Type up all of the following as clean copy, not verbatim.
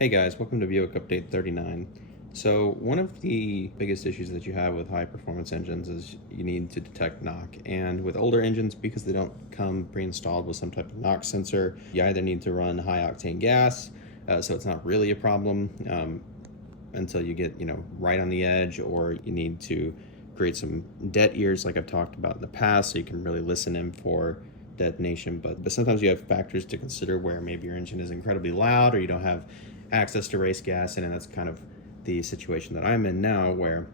Hey guys, welcome to Buick Update 39. So one of the biggest issues that you have with high performance engines is you need to detect knock. And with older engines, because they don't come pre-installed with some type of knock sensor, you either need to run high octane gas, so it's not really a problem until you get right on the edge, or you need to create some dead ears like I've talked about in the past, so you can really listen in for detonation. But sometimes you have factors to consider where maybe your engine is incredibly loud or you don't have access to race gas, and that's kind of the situation that I'm in now, where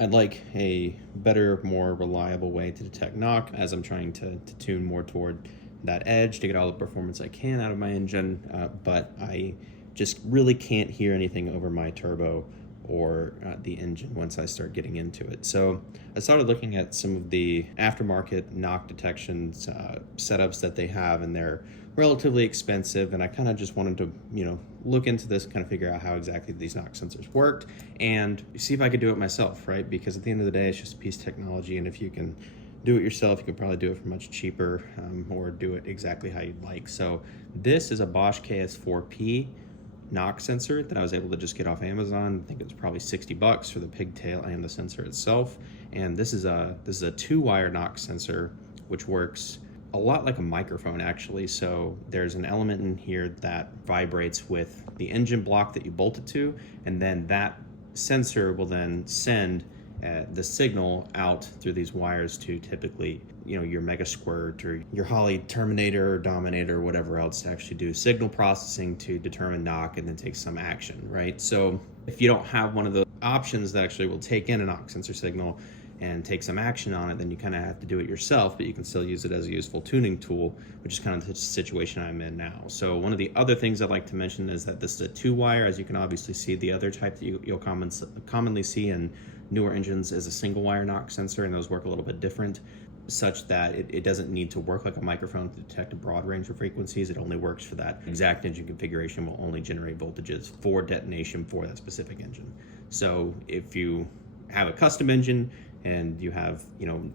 I'd like a better, more reliable way to detect knock as I'm trying to tune more toward that edge to get all the performance I can out of my engine, but I just really can't hear anything over my turbo or the engine once I start getting into it. So I started looking at some of the aftermarket knock detections setups that they have, and they're relatively expensive, and I kind of just wanted to look into this and kind of figure out how exactly these knock sensors worked and see if I could do it myself, right? Because at the end of the day, it's just a piece of technology, and if you can do it yourself, you could probably do it for much cheaper, or do it exactly how you'd like. So this is a Bosch KS4P knock sensor that I was able to just get off Amazon. I think it was probably $60 for the pigtail and the sensor itself. And this is a 2-wire knock sensor, which works a lot like a microphone actually. So there's an element in here that vibrates with the engine block that you bolt it to, and then that sensor will then send the signal out through these wires to typically your Mega Squirt or your Holley Terminator or Dominator or whatever else to actually do signal processing to determine knock and then take some action, right? So if you don't have one of the options that actually will take in a knock sensor signal and take some action on it, then you kind of have to do it yourself, but you can still use it as a useful tuning tool, which is kind of the situation I'm in now. So one of the other things I'd like to mention is that this is a 2-wire. As you can obviously see, the other type that you'll commonly see in newer engines is a 1-wire knock sensor, and those work a little bit different, such that it doesn't need to work like a microphone to detect a broad range of frequencies. It only works for that exact engine configuration, will only generate voltages for detonation for that specific engine. So if you have a custom engine and you have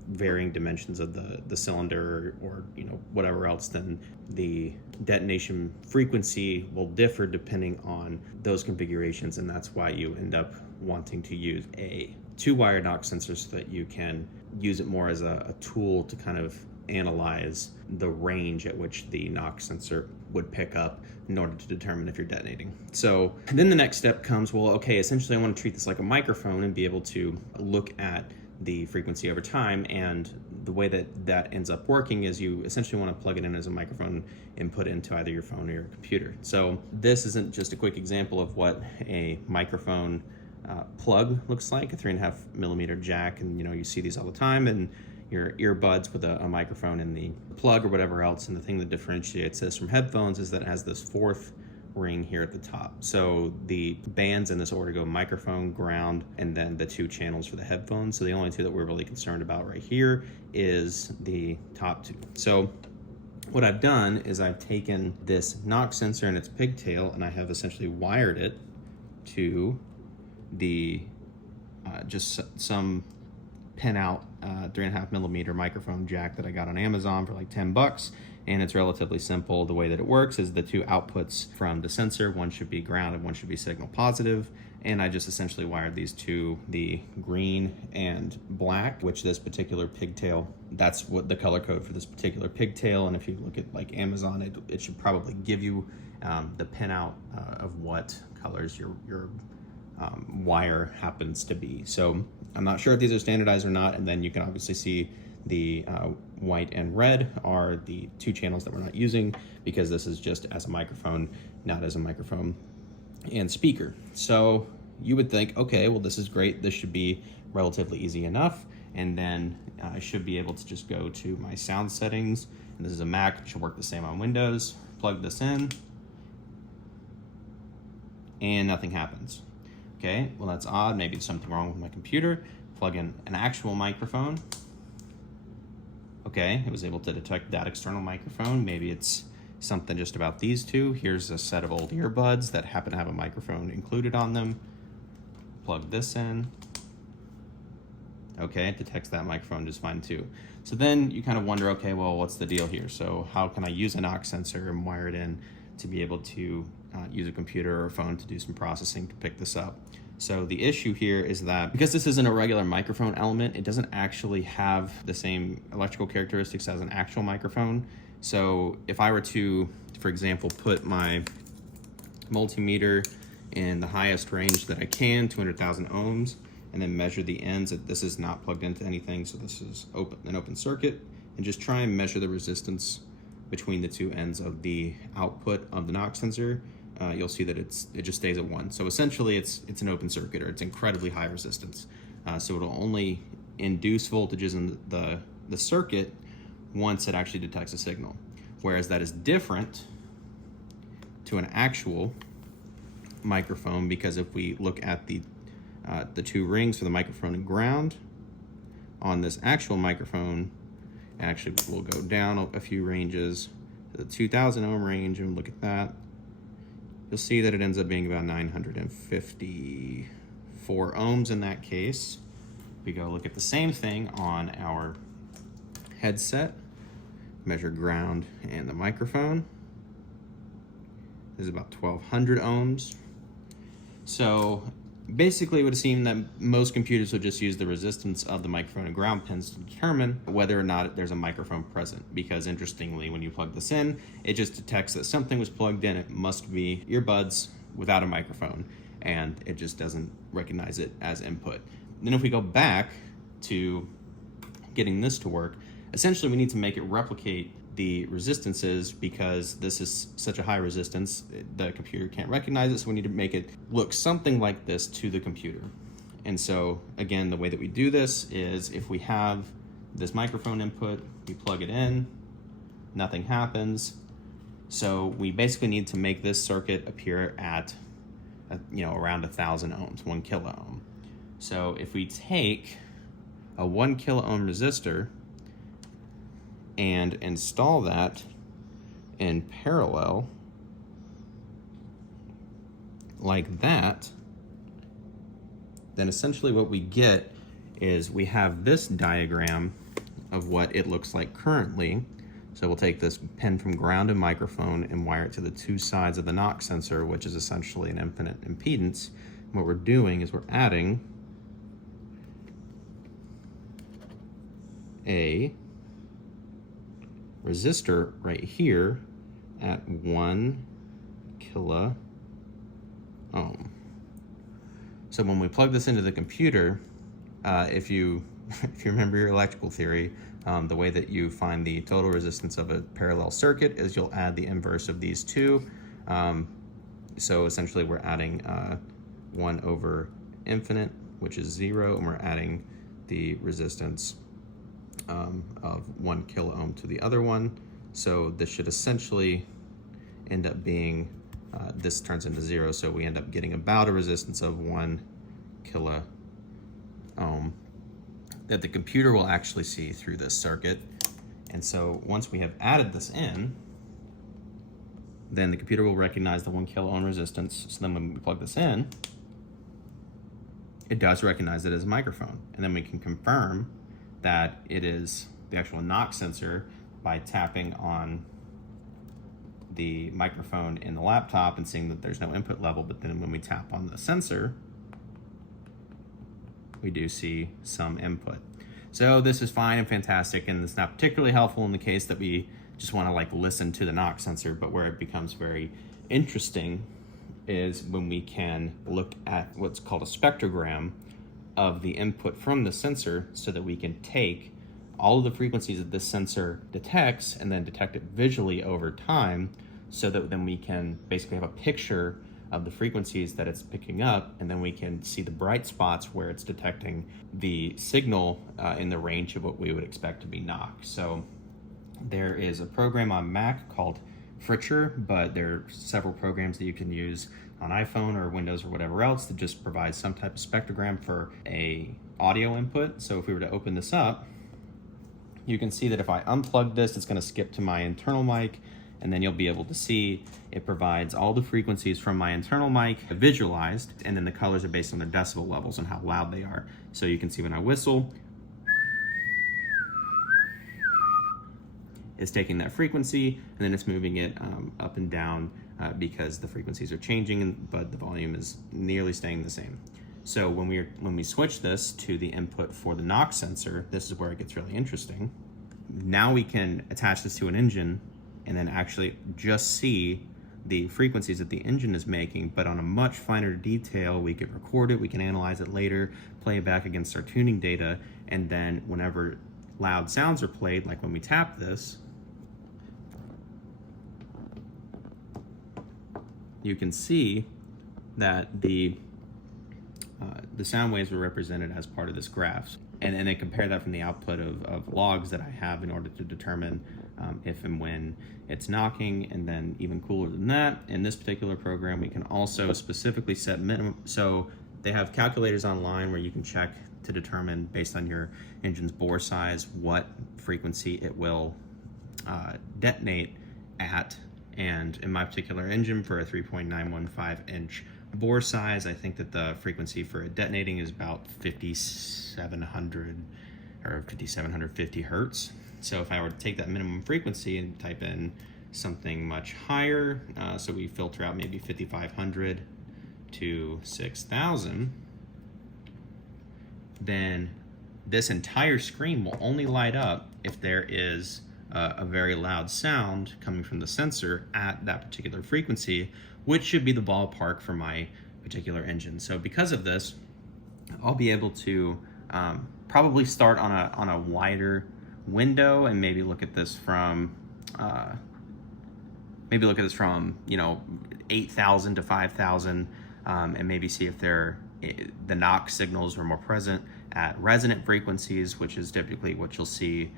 varying dimensions of the cylinder or whatever else, then the detonation frequency will differ depending on those configurations, and that's why you end up wanting to use a 2-wire knock sensor so that you can use it more as a tool to kind of analyze the range at which the knock sensor would pick up in order to determine if you're detonating. So then the next step comes, well, okay, essentially I want to treat this like a microphone and be able to look at the frequency over time, and the way that ends up working is you essentially want to plug it in as a microphone input into either your phone or your computer. So this isn't just a quick example of what a microphone plug looks like, a 3.5mm jack, and you see these all the time, and your earbuds with a microphone in the plug or whatever else. And the thing that differentiates this from headphones is that it has this 4th ring here at the top. So the bands in this order go microphone, ground, and then the 2 channels for the headphones. So the only 2 that we're really concerned about right here is the top 2. So what I've done is I've taken this knock sensor and its pigtail, and I have essentially wired it to the just some pin out 3.5mm microphone jack that I got on Amazon for like $10. And it's relatively simple. The way that it works is the 2 outputs from the sensor, one should be ground and one should be signal positive. And I just essentially wired these to the green and black, which this particular pigtail, that's what the color code for this particular pigtail. And if you look at like Amazon, it should probably give you the pin out of what colors your wire happens to be. So I'm not sure if these are standardized or not. And then you can obviously see the white and red are the 2 channels that we're not using, because this is just as a microphone, not as a microphone and speaker. So you would think, okay, well, this is great. This should be relatively easy enough. And then I should be able to just go to my sound settings. And this is a Mac, it should work the same on Windows. Plug this in and nothing happens. Okay, well, that's odd. Maybe there's something wrong with my computer. Plug in an actual microphone. Okay, it was able to detect that external microphone. Maybe it's something just about these 2. Here's a set of old earbuds that happen to have a microphone included on them. Plug this in. Okay, it detects that microphone just fine too. So then you kind of wonder, okay, well, what's the deal here? So how can I use a knock sensor and wire it in to be able to use a computer or a phone to do some processing to pick this up. So the issue here is that because this isn't a regular microphone element, it doesn't actually have the same electrical characteristics as an actual microphone. So if I were to, for example, put my multimeter in the highest range that I can, 200,000 ohms, and then measure the ends, this is not plugged into anything, so this is an open circuit, and just try and measure the resistance between the two ends of the output of the knock sensor, you'll see that it just stays at 1. So essentially it's an open circuit, or it's incredibly high resistance. So it'll only induce voltages in the circuit once it actually detects a signal. Whereas that is different to an actual microphone, because if we look at the two rings for the microphone and ground on this actual microphone, actually we'll go down a few ranges to the 2000 ohm range and look at that. You'll see that it ends up being about 954 ohms in that case. We go look at the same thing on our headset, measure ground and the microphone. This is about 1200 ohms. So basically it would seem that most computers would just use the resistance of the microphone and ground pins to determine whether or not there's a microphone present, because interestingly, when you plug this in, it just detects that something was plugged in. It must be earbuds without a microphone, and it just doesn't recognize it as input. Then if we go back to getting this to work, essentially we need to make it replicate the resistances, because this is such a high resistance, the computer can't recognize it, so we need to make it look something like this to the computer. And so again, the way that we do this is if we have this microphone input, we plug it in, nothing happens. So we basically need to make this circuit appear at around 1,000 ohms, 1 kilo ohm. So if we take a 1 kilo ohm resistor and install that in parallel like that, then essentially what we get is we have this diagram of what it looks like currently. So we'll take this pin from ground and microphone and wire it to the two sides of the knock sensor, which is essentially an infinite impedance. And what we're doing is we're adding a resistor right here at 1 kilo ohm. So when we plug this into the computer, if you remember your electrical theory, the way that you find the total resistance of a parallel circuit is you'll add the inverse of these two. So essentially we're adding 1 over infinite, which is 0, and we're adding the resistance of 1 kilo ohm to the other one. So this should essentially end up being, this turns into 0, so we end up getting about a resistance of 1 kilo ohm that the computer will actually see through this circuit. And so once we have added this in, then the computer will recognize the 1 kilo ohm resistance. So then when we plug this in, it does recognize it as a microphone. And then we can confirm that it is the actual knock sensor by tapping on the microphone in the laptop and seeing that there's no input level. But then when we tap on the sensor, we do see some input. So this is fine and fantastic, and it's not particularly helpful in the case that we just want to listen to the knock sensor. But where it becomes very interesting is when we can look at what's called a spectrogram of the input from the sensor, so that we can take all of the frequencies that this sensor detects and then detect it visually over time, so that then we can basically have a picture of the frequencies that it's picking up, and then we can see the bright spots where it's detecting the signal in the range of what we would expect to be knock. So there is a program on Mac called Fritcher, but there are several programs that you can use on iPhone or Windows or whatever else that just provide some type of spectrogram for a audio input. So if we were to open this up, you can see that if I unplug this, it's going to skip to my internal mic, and then you'll be able to see it provides all the frequencies from my internal mic visualized, and then the colors are based on their decibel levels and how loud they are. So you can see when I whistle, is taking that frequency and then it's moving it up and down because the frequencies are changing, but the volume is nearly staying the same. So when we switch this to the input for the knock sensor, this is where it gets really interesting. Now we can attach this to an engine and then actually just see the frequencies that the engine is making, but on a much finer detail. We can record it, we can analyze it later, play it back against our tuning data, and then whenever loud sounds are played, like when we tap this, you can see that the sound waves were represented as part of this graph. And then compare that from the output of logs that I have in order to determine if and when it's knocking. And then even cooler than that, in this particular program, we can also specifically set minimum. So they have calculators online where you can check to determine, based on your engine's bore size, what frequency it will detonate at. And in my particular engine, for a 3.915 inch bore size, I think that the frequency for it detonating is about 5,700 or 5,750 hertz. So if I were to take that minimum frequency and type in something much higher, so we filter out maybe 5,500 to 6,000, then this entire screen will only light up if there is a very loud sound coming from the sensor at that particular frequency, which should be the ballpark for my particular engine. So because of this, I'll be able to probably start on a wider window and maybe look at this from you know, 8,000 to 5,000, and maybe see if the knock signals are more present at resonant frequencies, which is typically what you'll see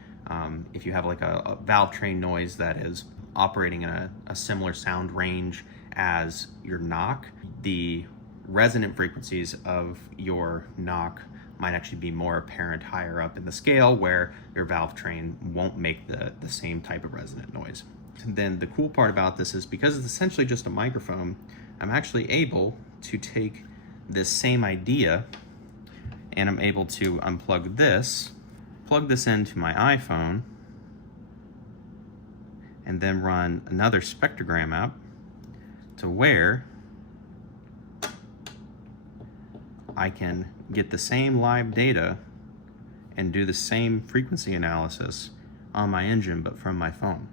if you have like a valve train noise that is operating in a similar sound range as your knock. The resonant frequencies of your knock might actually be more apparent higher up in the scale, where your valve train won't make the same type of resonant noise. And then the cool part about this is, because it's essentially just a microphone, I'm actually able to take this same idea and I'm able to unplug this, plug this into my iPhone, and then run another spectrogram app to where I can get the same live data and do the same frequency analysis on my engine, but from my phone.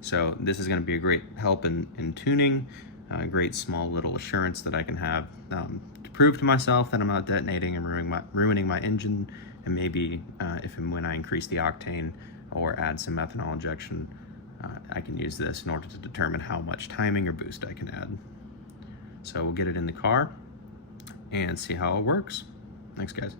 So this is going to be a great help in tuning, a great small little assurance that I can have to prove to myself that I'm not detonating and ruining my engine, and maybe if and when I increase the octane or add some methanol injection, I can use this in order to determine how much timing or boost I can add. So we'll get it in the car and see how it works. Thanks, guys.